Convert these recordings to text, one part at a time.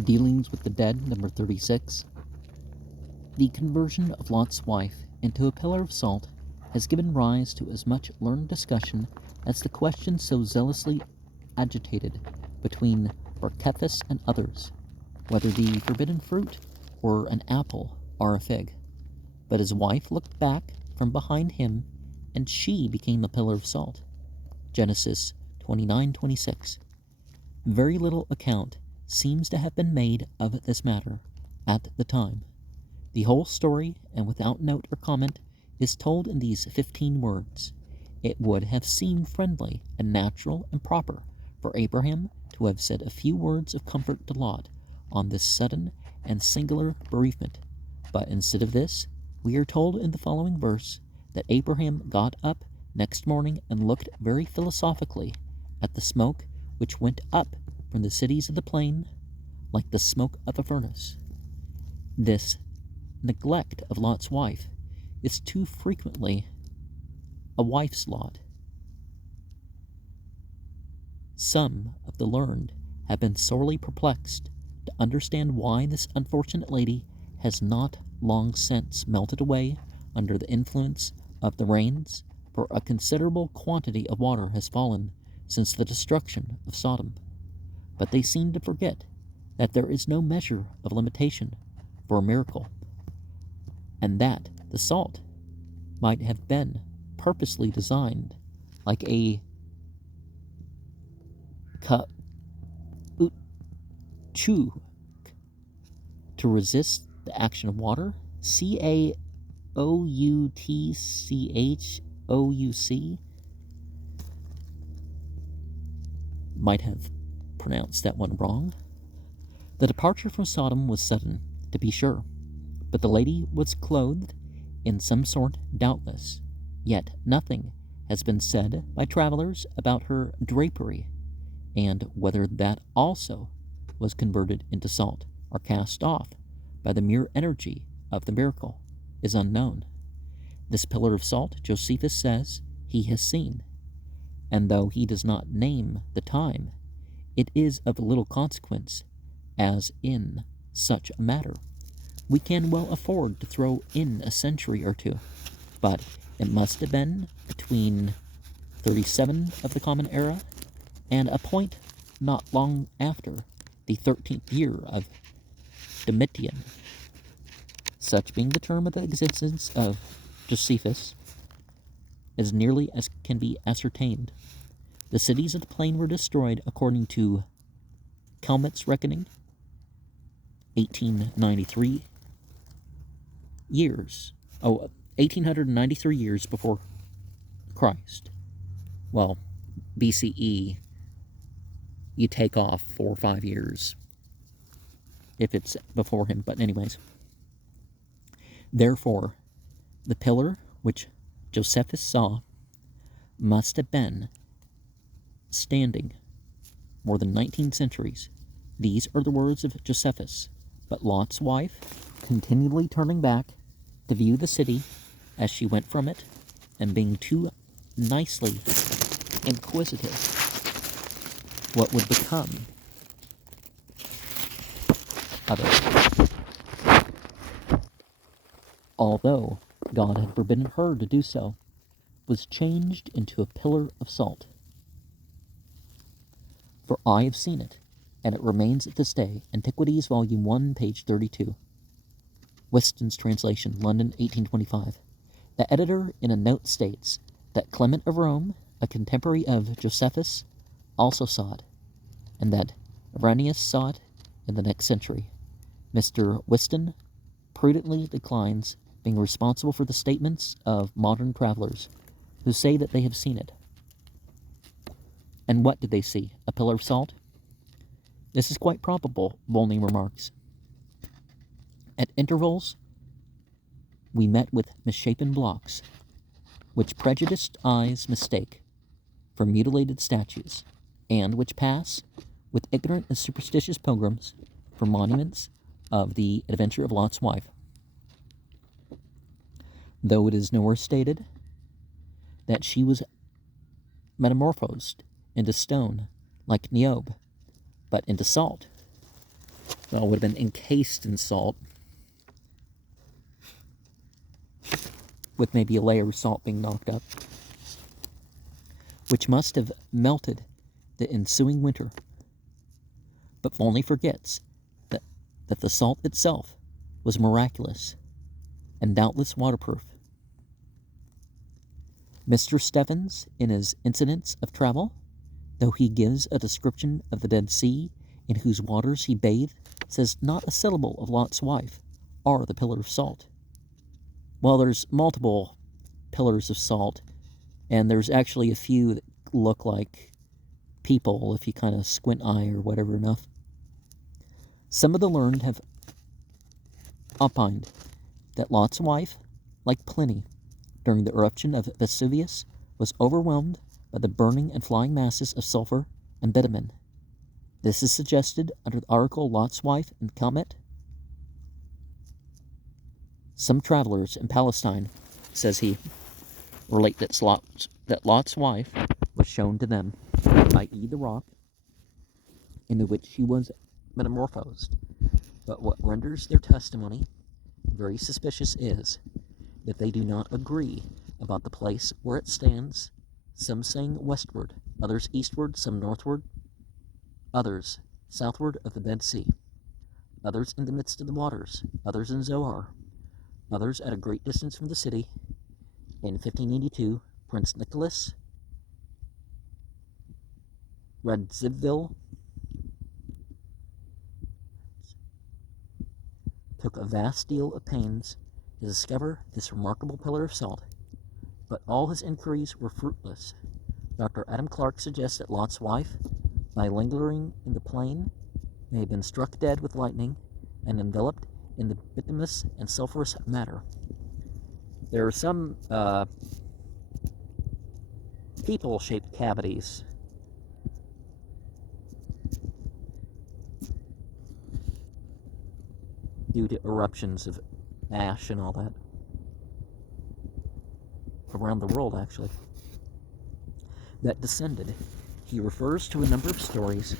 Dealings with the Dead, number 36. The conversion of Lot's wife into a pillar of salt has given rise to as much learned discussion as the question so zealously agitated between Barkethus and others, whether the forbidden fruit were an apple or a fig. But his wife looked back from behind him, and she became a pillar of salt. Genesis 29:26. Very little account seems to have been made of this matter at the time. The whole story, and without note or comment, is told in these 15 words. It would have seemed friendly and natural and proper for Abraham to have said a few words of comfort to Lot on this sudden and singular bereavement, but instead of this, we are told in the following verse that Abraham got up next morning and looked very philosophically at the smoke which went up from the cities of the plain like the smoke of a furnace. This neglect of Lot's wife is too frequently a wife's lot. Some of the learned have been sorely perplexed to understand why this unfortunate lady has not long since melted away under the influence of the rains, for a considerable quantity of water has fallen since the destruction of Sodom. But they seem to forget that there is no measure of limitation for a miracle, and that the salt might have been purposely designed like a caoutchouc to resist the action of water. Caoutchouc. Might have pronounced that one wrong. The departure from Sodom was sudden, to be sure, but the lady was clothed in some sort, doubtless. Yet nothing has been said by travelers about her drapery, and whether that also was converted into salt or cast off by the mere energy of the miracle is unknown. This pillar of salt, Josephus says, he has seen, and though he does not name the time, it is of little consequence, as in such a matter we can well afford to throw in a century or two, but it must have been between 37 of the Common Era and a point not long after the 13th year of Domitian, such being the term of the existence of Josephus, as nearly as can be ascertained. The cities of the plain were destroyed according to Calmet's reckoning, 1893 years before Christ. Well, BCE, you take off 4 or 5 years if it's before him, but anyways. Therefore, the pillar which Josephus saw must have been standing more than 19 centuries. These are the words of Josephus. But Lot's wife, continually turning back to view the city as she went from it, and being too nicely inquisitive what would become of it, although God had forbidden her to do so, was changed into a pillar of salt. For I have seen it, and it remains at this day. Antiquities, Volume 1, page 32. Weston's translation, London, 1825. The editor in a note states that Clement of Rome, a contemporary of Josephus, also saw it, and that Irenaeus saw it in the next century. Mr. Weston prudently declines being responsible for the statements of modern travelers who say that they have seen it. And what did they see? A pillar of salt? This is quite probable, Volney remarks. At intervals, we met with misshapen blocks, which prejudiced eyes mistake for mutilated statues, and which pass, with ignorant and superstitious pilgrims, for monuments of the adventure of Lot's wife. Though it is nowhere stated that she was metamorphosed into stone like Niobe, but into salt. Well, it would have been encased in salt, with maybe a layer of salt being knocked up, which must have melted the ensuing winter. But Volney forgets that the salt itself was miraculous and doubtless waterproof. Mr. Stephens, in his Incidents of Travel, though he gives a description of the Dead Sea in whose waters he bathed, says not a syllable of Lot's wife or the pillar of salt. Well, there's multiple pillars of salt, and there's actually a few that look like people if you kind of squint eye or whatever enough. Some of the learned have opined that Lot's wife, like Pliny, during the eruption of Vesuvius, was overwhelmed by the burning and flying masses of sulfur and bitumen. This is suggested under the article Lot's Wife and Comet. Some travelers in Palestine, says he, relate that Lot's wife was shown to them, i.e. the rock, into which she was metamorphosed. But what renders their testimony very suspicious is that they do not agree about the place where it stands, some saying westward, others eastward, some northward, others southward of the Dead Sea, others in the midst of the waters, others in Zoar, others at a great distance from the city. In 1582, Prince Nicholas Radziwill took a vast deal of pains to discover this remarkable pillar of salt, but all his inquiries were fruitless. Dr. Adam Clark suggests that Lot's wife, by lingering in the plain, may have been struck dead with lightning and enveloped in the bituminous and sulphurous matter. There are some people-shaped cavities due to eruptions of ash and all that around the world, actually, that descended. He refers to a number of stories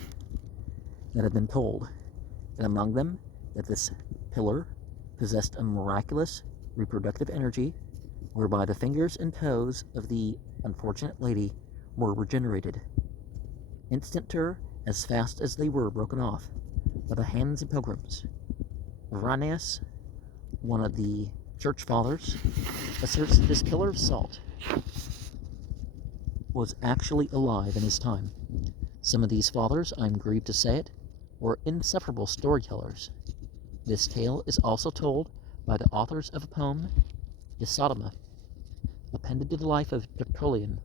that have been told, and among them that this pillar possessed a miraculous reproductive energy whereby the fingers and toes of the unfortunate lady were regenerated, instanter as fast as they were broken off by the hands of pilgrims. Manlius, one of the church fathers, asserts that this pillar of salt was actually alive in his time. Some of these fathers, I'm grieved to say it, were insufferable storytellers. This tale is also told by the authors of a poem, De Sodoma, appended to the life of Tertullian.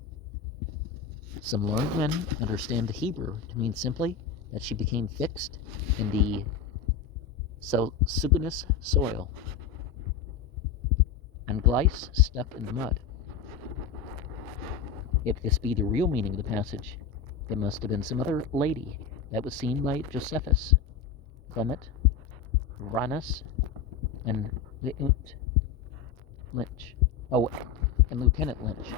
Some learned men understand the Hebrew to mean simply that she became fixed in the succinous soil, and glice stuck in the mud. If this be the real meaning of the passage, there must have been some other lady that was seen by Josephus, Clement, Ranus, and Lynch. Oh, and Lieutenant Lynch.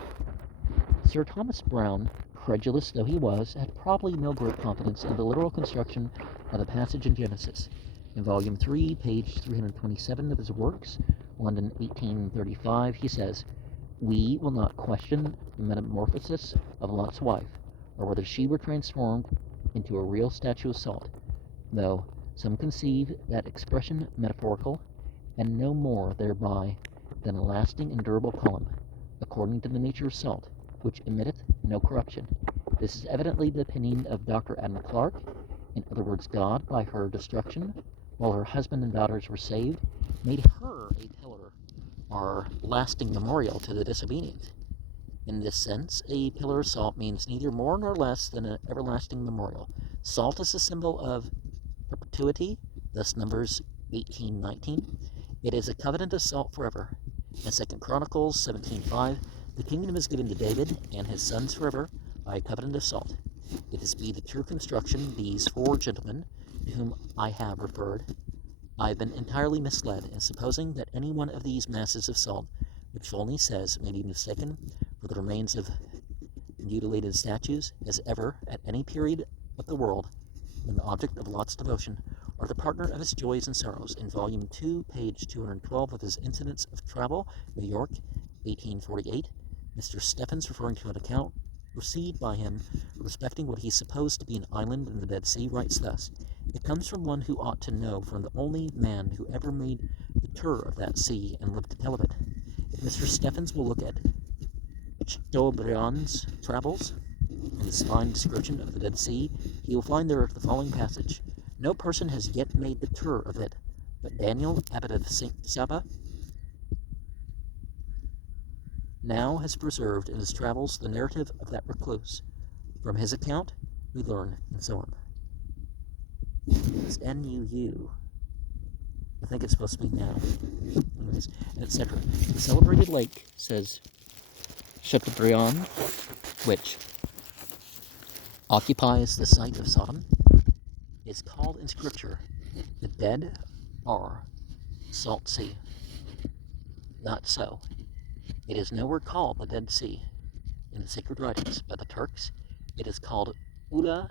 Sir Thomas Browne, credulous though he was, had probably no great confidence in the literal construction of the passage in Genesis. In Volume 3, page 327 of his works, London 1835, he says, "We will not question the metamorphosis of Lot's wife, or whether she were transformed into a real statue of salt, though some conceive that expression metaphorical, and no more thereby than a lasting and durable column, according to the nature of salt, which emitteth no corruption. This is evidently the opinion of Dr. Adam Clark. In other words, God, by her destruction, while her husband and daughters were saved, made her a pillar or lasting memorial to the disobedient. In this sense, a pillar of salt means neither more nor less than an everlasting memorial. Salt is a symbol of perpetuity, thus Numbers 18:19. It is a covenant of salt forever. In 2 Chronicles 17:5, the kingdom is given to David and his sons forever by a covenant of salt. It is be the true construction, these four gentlemen, to whom I have referred. I have been entirely misled in supposing that any one of these masses of salt, which Volney says may be mistaken for the remains of mutilated statues, has ever, at any period of the world, been the object of Lot's devotion, are the partner of his joys and sorrows. In Volume 2, page 212 of his Incidents of Travel, New York, 1848, Mr. Stephens, referring to an account received by him respecting what he supposed to be an island in the Dead Sea, writes thus: "It comes from one who ought to know, from the only man who ever made the tour of that sea and lived to tell of it. If Mr. Stephens will look at Chateaubriand's Travels, in his fine description of the Dead Sea, he will find there the following passage: 'No person has yet made the tour of it, but Daniel, abbot of St. Saba, now has preserved in his travels the narrative of that recluse. From his account we learn,' and so on." It's N-U-U. I think it's supposed to be now. Anyways, and etc. The celebrated lake, says Chateaubriand, which occupies the site of Sodom, is called in Scripture the Dead or Salt Sea. Not so. It is nowhere called the Dead Sea in the sacred writings. By the Turks, it is called Ula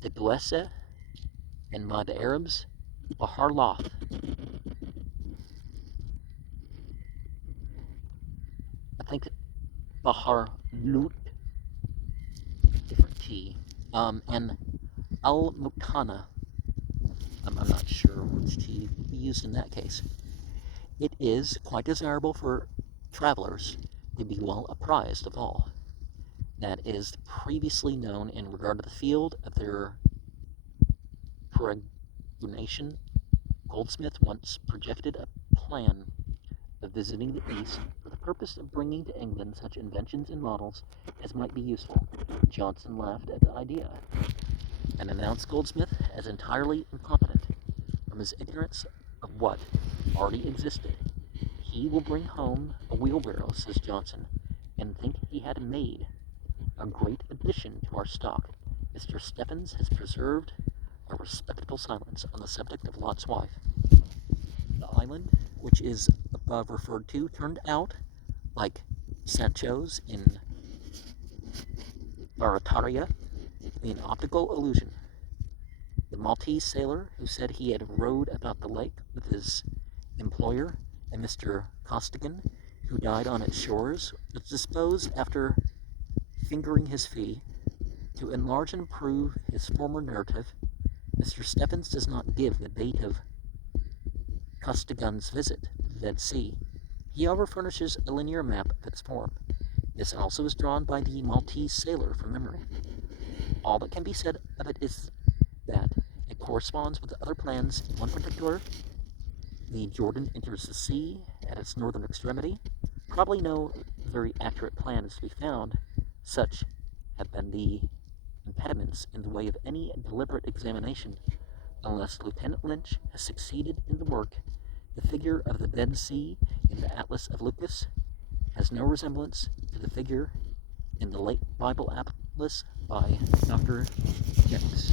de Blesse, and by the Arabs, Bahar Loth. I think Bahar Lut, different T, and Al Mutana. I'm not sure which T would be used in that case. It is quite desirable for travelers to be well apprised of all that is previously known in regard to the field of their peregrination. Goldsmith once projected a plan of visiting the East for the purpose of bringing to England such inventions and models as might be useful. Johnson laughed at the idea and announced Goldsmith as entirely incompetent from his ignorance of what already existed. "He will bring home a wheelbarrow," says Johnson, "and think he had made a great addition to our stock. Mr. Stephens has preserved a respectable silence on the subject of Lot's wife." The island, which is above referred to, turned out, like Sancho's in Barataria, to be an optical illusion. The Maltese sailor who said he had rowed about the lake with his employer and Mr. Costigan, who died on its shores, was disposed, after fingering his fee, to enlarge and improve his former narrative. Mr. Stephens does not give the date of Costigan's visit to the Dead Sea. He, however, furnishes a linear map of its form. This also is drawn by the Maltese sailor from memory. All that can be said of it is that it corresponds with the other plans. In one particular, the Jordan enters the sea at its northern extremity. Probably no very accurate plan is to be found. Such have been the impediments in the way of any deliberate examination. Unless Lieutenant Lynch has succeeded in the work, the figure of the Dead Sea in the Atlas of Lucius has no resemblance to the figure in the late Bible Atlas by Dr. Jenks.